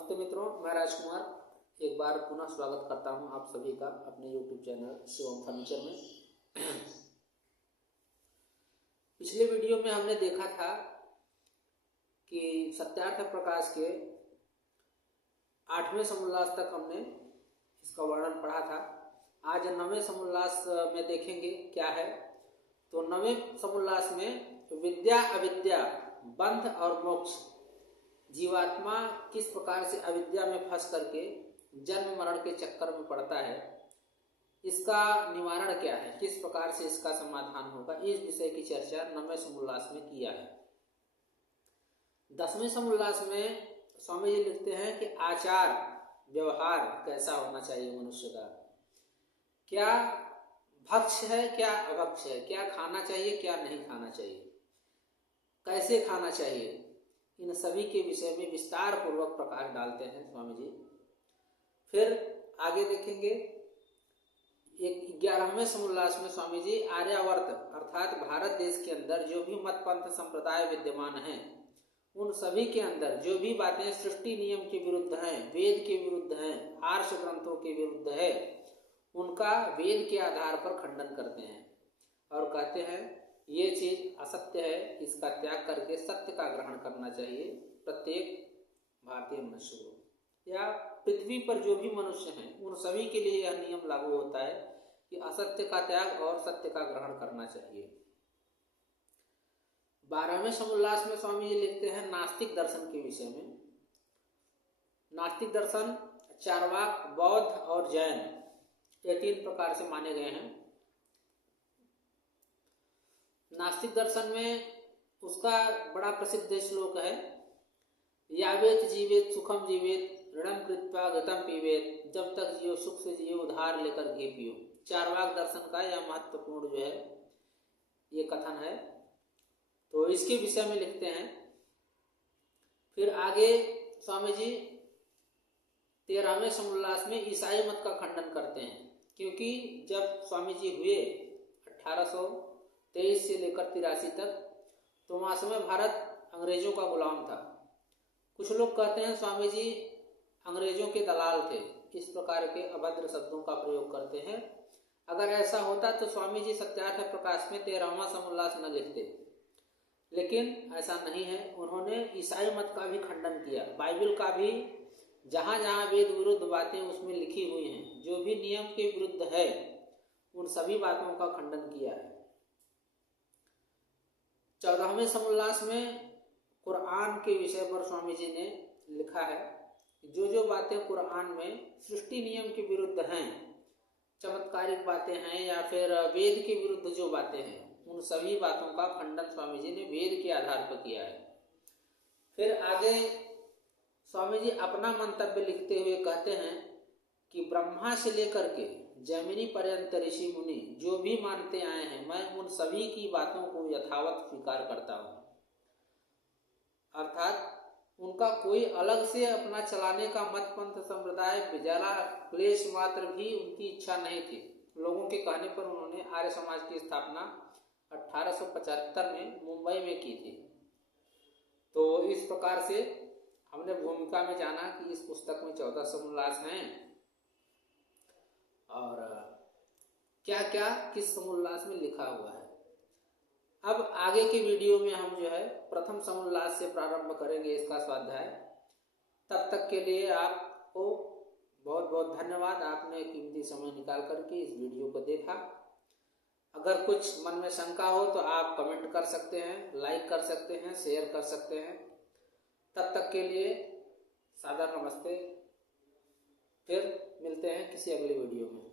नमस्ते मित्रों, मैं राजकुमार एक बार पुनः स्वागत करता हूं आप सभी का अपने YouTube चैनल शिवम फर्नीचर में। पिछले वीडियो में हमने देखा था कि सत्यार्थ प्रकाश के 8वें समोल्लास तक हमने इसका वर्णन पढ़ा था। आज 9वें समोल्लास में देखेंगे क्या है। तो 9वें समोल्लास में विद्या अविद्या, बंध और मोक्ष, जीवात्मा किस प्रकार से अविद्या में फंस करके जन्म मरण के चक्कर में पड़ता है, इसका निवारण क्या है, किस प्रकार से इसका समाधान होगा, इस विषय की चर्चा 9वें समोल्लास में किया है। 10वें समोल्लास में स्वामी जी लिखते हैं कि आचार व्यवहार कैसा होना चाहिए मनुष्य का, क्या भक्ष है क्या अभक्ष है, क्या खाना चाहिए क्या नहीं खाना चाहिए, कैसे खाना चाहिए, इन सभी के विषय में विस्तार पूर्वक प्रकाश डालते हैं स्वामी जी। फिर आगे देखेंगे 11वें समोल्लास में स्वामी जी आर्यावर्त अर्थात भारत देश के अंदर जो भी मत पंथ संप्रदाय विद्यमान हैं, उन सभी के अंदर जो भी बातें सृष्टि नियम के विरुद्ध हैं, वेद के विरुद्ध हैं, आर्ष ग्रंथों के विरुद्ध है, उनका वेद के आधार पर खंडन करते हैं और कहते हैं ये चीज असत्य है, इसका त्याग करके सत्य का ग्रहण करना चाहिए प्रत्येक भारतीय मनुष्य को, या पृथ्वी पर जो भी मनुष्य हैं उन सभी के लिए यह नियम लागू होता है कि असत्य का त्याग और सत्य का ग्रहण करना चाहिए। 12वें समोल्लास में स्वामी जी लिखते हैं नास्तिक दर्शन के विषय में। नास्तिक दर्शन चार्वाक, बौद्ध और जैन, ये 3 प्रकार से माने गए हैं। नास्तिक दर्शन में उसका बड़ा प्रसिद्ध श्लोक है, यावेत जीवेत सुखम जीवेत ऋणम कृत्वा गतम पीवेत, जब तक जियो सुख से जियो उधार लेकर घी पियो। चार्वाक दर्शन का यह महत्वपूर्ण जो है ये कथन है, तो इसके विषय में लिखते हैं। फिर आगे स्वामी जी 13वें समोल्लास में ईसाई मत का खंडन करते हैं, क्योंकि जब स्वामी जी हुए 1823 से लेकर 83 तक, तो वहाँ समय भारत अंग्रेजों का गुलाम था। कुछ लोग कहते हैं स्वामी जी अंग्रेजों के दलाल थे, इस प्रकार के अभद्र शब्दों का प्रयोग करते हैं। अगर ऐसा होता तो स्वामी जी सत्यार्थ प्रकाश में 13वां समोल्लास न लिखते, लेकिन ऐसा नहीं है। उन्होंने ईसाई मत का भी खंडन किया, बाइबल का भी जहाँ जहाँ वेद विरुद्ध बातें उसमें लिखी हुई हैं, जो भी नियम के विरुद्ध है, उन सभी बातों का खंडन किया है। 14वें समोल्लास में कुरान के विषय पर स्वामी जी ने लिखा है, जो जो बातें कुरान में सृष्टि नियम के विरुद्ध हैं, चमत्कारिक बातें हैं या फिर वेद के विरुद्ध जो बातें हैं, उन सभी बातों का खंडन स्वामी जी ने वेद के आधार पर किया है। फिर आगे स्वामी जी अपना मंतव्य लिखते हुए कहते हैं कि ब्रह्मा से लेकर के जैमिनी पर्यंत ऋषि मुनि जो भी मानते आए हैं, मैं उन सभी की बातों को यथावत स्वीकार करता हूँ। अर्थात उनका कोई अलग से अपना चलाने का मत पंथ संप्रदाय जरा क्लेश मात्र भी उनकी इच्छा नहीं थी। लोगों के कहने पर उन्होंने आर्य समाज की स्थापना 1875 में मुंबई में की थी। तो इस प्रकार से हमने भूमिका में जाना कि इस पुस्तक में 14 समोल्लास हैं और क्या क्या किस समोल्लास में लिखा हुआ है। अब आगे के वीडियो में हम जो है प्रथम समोल्लास से प्रारंभ करेंगे इसका स्वाध्याय। तब तक के लिए आपको बहुत बहुत धन्यवाद, आपने कीमती समय निकाल करके इस वीडियो को देखा। अगर कुछ मन में शंका हो तो आप कमेंट कर सकते हैं, लाइक कर सकते हैं, शेयर कर सकते हैं। तब तक के लिए सादर नमस्ते, फिर मिलते हैं किसी अगले वीडियो में।